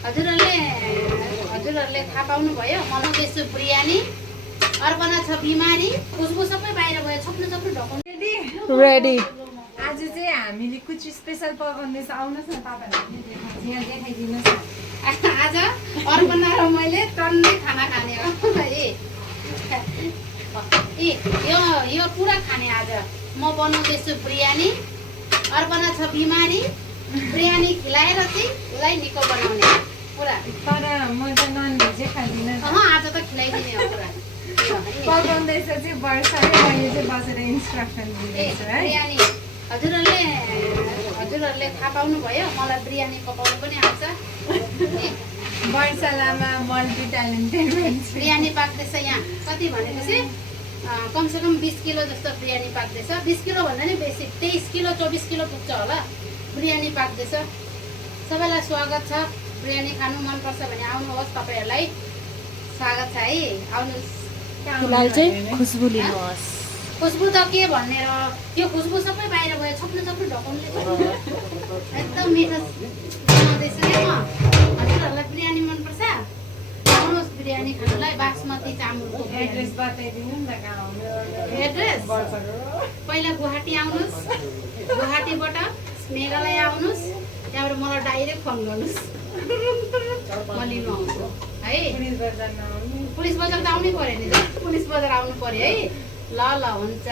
हजुरहरूले थाहा पाउनुभयो बनाउँदैछु बिरयानी। अर्पणा छ बिमारी, खुसबु सबै बाहिर भयो, छोप्नु ढकाउनु रेडी। आज चाहिँ हामीले कुछ स्पेसल पकाउँदैछ, आउनुहोस् न तपाईँहरूले यहाँ देखाइदिनुहोस् न। आज अर्पणा र मैले टन्नै खाना खाने हो। यो पुरा खाने आज। म बनाउँदैछु बिरयानी। अर्पणा छ बिमारी, बिरयानी खिलाएर चाहिँ उसलाई निको बनाउने पुरा। तर म त नन भेजै खाँदिनँ। आज त खिलाइदिने हो पुरा। पकाउँदैछ चाहिँ वर्षाले, मैले चाहिँ बसेर इन्स्ट्रक्सन दिँदैछु है। बिरयानी हजुरहरूले थाहा पाउनुभयो मलाई बिरयानी पकाउनु पनि आउँछ। वर्षा लामा मल्टी ट्यालेन्टेड मान्छे। बिरयानी पाक्दैछ यहाँ कति भनेपछि कमसेकम 20 किलो जस्तो बिरयानी पाक्दैछ। 20 किलो भन्दा नि बेसी, 23 किलो 24 किलो पुग्छ होला बिरयानी पाक्दैछ। सबैलाई स्वागत छ। बिरयानी खानु मनपर्छ भने आउनुहोस्, तपाईँहरूलाई स्वागत छ है। आउनुहोस्। फिलहाल चाहिँ खुसबु लिनुहोस्। खुसबु त के भन्ने र त्यो खुसबु सबै बाहिर भयो, छोप्नु ढकाउनुले एकदम मिठो बनाउँदैछु है म। हजुरहरूलाई बिरयानी मनपर्छ? आउनुहोस् बिरयानी खानुलाई। बासमती चामलको एड्रेस बताइदिनु नि त कहाँ हो मेरो एड्रेस। पहिला गुवाहाटी आउनुहोस्, गुवाहाटीबाट मेघालय आउनुहोस्, त्यहाँबाट मलाई डाइरेक्ट फोन गर्नुहोस्, म लिनु आउँछु है। पुलिस बजार नआउनु। पुलिस बजार त आउनै पर्यो नि, पुलिस बजार आउनु पर्यो है। ल हुन्छ।